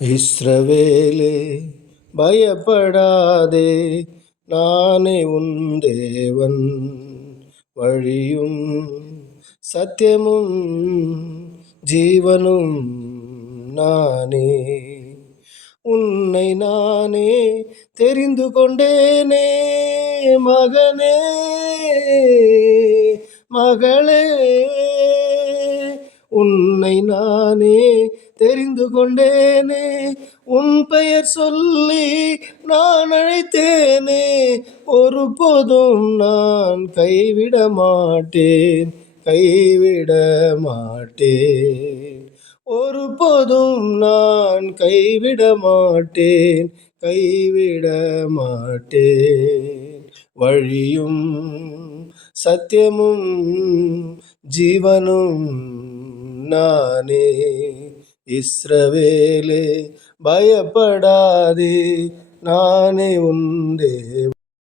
இஸ்ரவேலே பயப்படாதே நானே உன் தேவன். வழியும் சத்தியமும் ஜீவனும் நானே. உன்னை நானே தெரிந்து கொண்டேனே மகனே மகளே. உன்னை நானே தெரிந்து கொண்டேனே. உன் பெயர் சொல்லி நான் அழைத்தேனே. ஒருபோதும் நான் கைவிட மாட்டேன் கைவிட மாட்டேன். ஒருபோதும் நான் கைவிட மாட்டேன் கைவிட மாட்டேன். வழியும் சத்தியமும் ஜீவனும் நானே இஸ்ரவேலே பயப்படாதே நானே உன் தேவன்